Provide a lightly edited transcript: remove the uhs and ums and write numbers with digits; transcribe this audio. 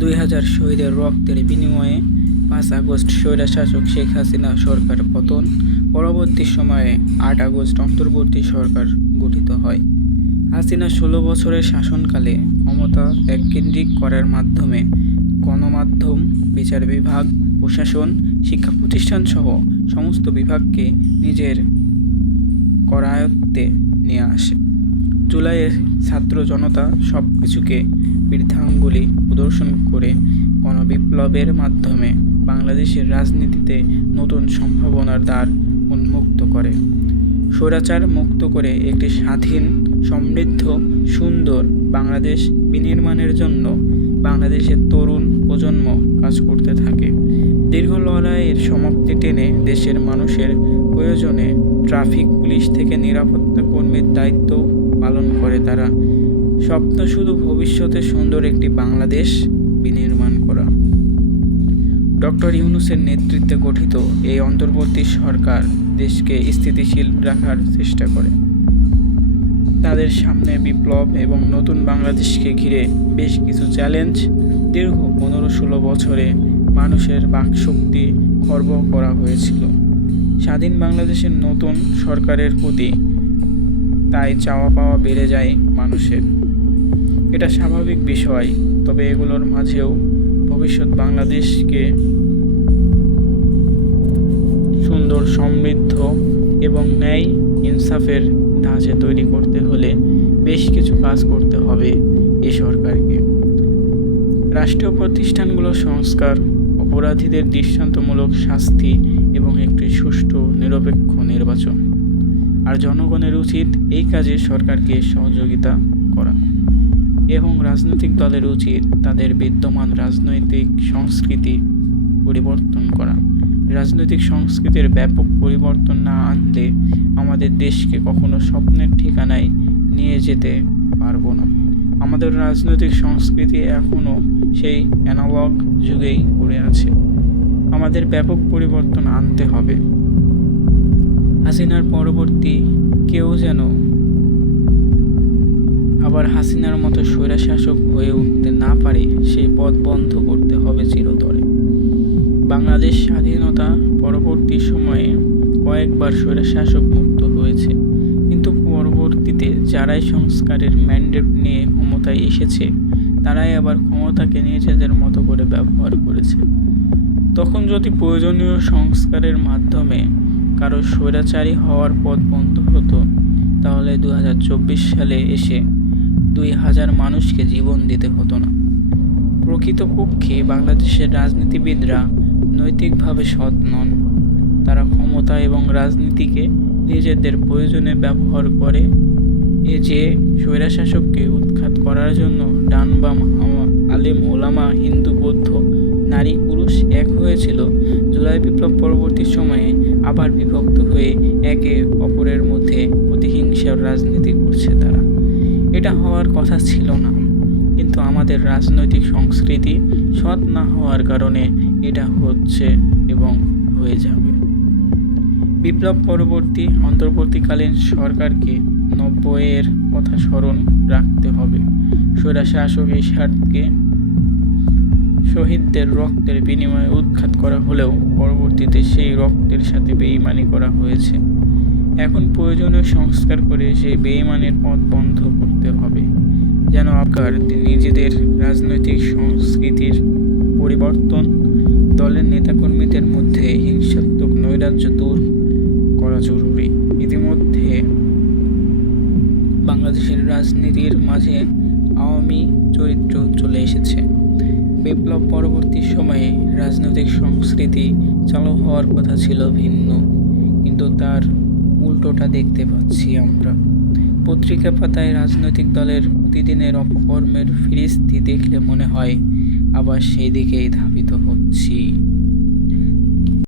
২০০০ শহীদের রক্তের বিনিময়ে ৫ আগস্ট স্বৈরশাসক শেখ হাসিনা সরকার পতন। পরবর্তী সময়ে ৮ আগস্ট অন্তর্বর্তী সরকার গঠিত হয়। হাসিনা ১৬ বছরের শাসনকালে ক্ষমতা এককেন্দ্রিক করার মাধ্যমে গণমাধ্যম, বিচার বিভাগ, প্রশাসন, শিক্ষা প্রতিষ্ঠানসহ সমস্ত বিভাগকে নিজের করায়ত্তে নিয়ে আসে। জুলাইয়ে ছাত্র জনতা সব কিছুকে বৃদ্ধাঙ্গুলি প্রদর্শন করে গণবিপ্লবের মাধ্যমে বাংলাদেশের রাজনীতিতে নতুন সম্ভাবনার দ্বার উন্মুক্ত করে। স্বৈরাচার মুক্ত করে একটি স্বাধীন, সমৃদ্ধ, সুন্দর বাংলাদেশ বিনির্মাণের জন্য বাংলাদেশের তরুণ প্রজন্ম কাজ করতে থাকে। দীর্ঘ লড়াইয়ের সমাপ্তি টেনে দেশের মানুষের প্রয়োজনে ট্রাফিক পুলিশ থেকে নিরাপত্তা কর্মীর দায়িত্ব পালন করে তারা। স্বপ্ন শুধু ভবিষ্যতে সুন্দর একটি বাংলাদেশ বিনির্মাণ করা। ডক্টর ইউনূসের নেতৃত্বে গঠিত এই অন্তর্বর্তী সরকার দেশকে স্থিতিশীল রাখার চেষ্টা করে। তাদের সামনে বিপ্লব এবং নতুন বাংলাদেশকে ঘিরে বেশ কিছু চ্যালেঞ্জ। দীর্ঘ ১৫-১৬ বছরে মানুষের বাকশক্তি খর্ব করা হয়েছিল স্বাধীন বাংলাদেশের নতুন সরকারের প্রতি, তাই চাওয়া পাওয়া বেড়ে যায় মানুষের। এটা স্বাভাবিক বিষয়, তবে এগুলোর মাঝেও ভবিষ্যৎ বাংলাদেশকে সুন্দর, সমৃদ্ধ এবং ন্যায় ইনসাফের ধাঁচে তৈরি করতে হলে বেশ কিছু কাজ করতে হবে এ সরকারকে। রাষ্ট্রীয় প্রতিষ্ঠানগুলোর সংস্কার, অপরাধীদের দৃষ্টান্তমূলক শাস্তি এবং একটি সুষ্ঠু নিরপেক্ষ নির্বাচন। আর জনগণের উচিত এই কাজে সরকারকে সহযোগিতা করা এবং রাজনৈতিক দলের উচিত তাদের বিদ্যমান রাজনৈতিক সংস্কৃতি পরিবর্তন করা। রাজনৈতিক সংস্কৃতির ব্যাপক পরিবর্তন না আনলে আমাদের দেশকে কখনো স্বপ্নের ঠিকানায় নিয়ে যেতে পারবো না। আমাদের রাজনৈতিক সংস্কৃতি এখনও সেই অ্যানালগ যুগেই পড়ে আছে। আমাদের ব্যাপক পরিবর্তন আনতে হবে। হাসিনার পরবর্তী কেউ যেন আবার হাসিনার মতো স্বৈরশাসক হয়ে উঠতে না পারে, সেই পথ বন্ধ করতে হবে চিরতরে। বাংলাদেশ স্বাধীনতা পরবর্তী সময়ে কয়েকবার স্বৈরশাসক মুক্ত হয়েছে, কিন্তু পরবর্তীতে যারাই সংস্কারের ম্যান্ডেট নিয়ে ক্ষমতায় এসেছে, তারাই আবার ক্ষমতাকে নিজেদের মতো করে ব্যবহার করেছে। তখন যদি প্রয়োজনীয় সংস্কারের মাধ্যমে কারো স্বৈরাচারী হওয়ার পথ বন্ধ হতো, তাহলে ২০২৪ সালে এসে ২,০০০ মানুষকে জীবন দিতে হতো না। প্রকৃতপক্ষে বাংলাদেশের রাজনীতিবিদরা নৈতিকভাবে সৎ নন। তারা ক্ষমতা এবং রাজনীতিকে নিজেদের প্রয়োজনে ব্যবহার করে। এ যে স্বৈরশাসককে উৎখাত করার জন্য ডান বাম, আলেম ওলামা, হিন্দু বৌদ্ধ, নারী পুরুষ এক হয়েছিল, জুলাই বিপ্লব পরবর্তী সময়ে আবার বিভক্ত হয়ে একে অপরের মধ্যে প্রতিহিংসার রাজনীতি করছে তারা। এটা হওয়ার কথা ছিল না, কিন্তু আমাদের রাজনৈতিক সংস্কৃতি সৎ না হওয়ার কারণে এটা হচ্ছে এবং হয়ে যাবে। বিপ্লব পরবর্তী অন্তর্বর্তীকালীন সরকারকে ৯০-এর কথা স্মরণ রাখতে হবে। স্বৈরশাসক এরশাদকে শহীদদের রক্তের বিনিময়ে উৎখাত করা হলেও পরবর্তীতে সেই রক্তের সাথে বেঈমানি করা হয়েছে। এখন প্রয়োজনীয় সংস্কার করে সেই বেঈমানির পথ বন্ধ করতে হবে, যেন আকার নিজেদের রাজনৈতিক সংস্কৃতির পরিবর্তন, দলের নেতাকর্মীদের মধ্যে হিংসাত্মক নৈরাজ্য দূর করা জরুরি। ইতিমধ্যে বাংলাদেশের রাজনীতির মাঝে আওয়ামী চরিত্র চলে এসেছে। বিপ্লব পরবর্তী সময়ে রাজনৈতিক সংস্কৃতি চালু হওয়ার কথা ছিল ভিন্ন, কিন্তু তার উল্টোটা দেখতে পাচ্ছি আমরা। পত্রিকা পাতায় রাজনৈতিক দলের প্রতিদিনের অপকর্মের ফিরিস্তি দেখলে মনে হয় আবার সেই দিকেই ধাবিত হচ্ছি।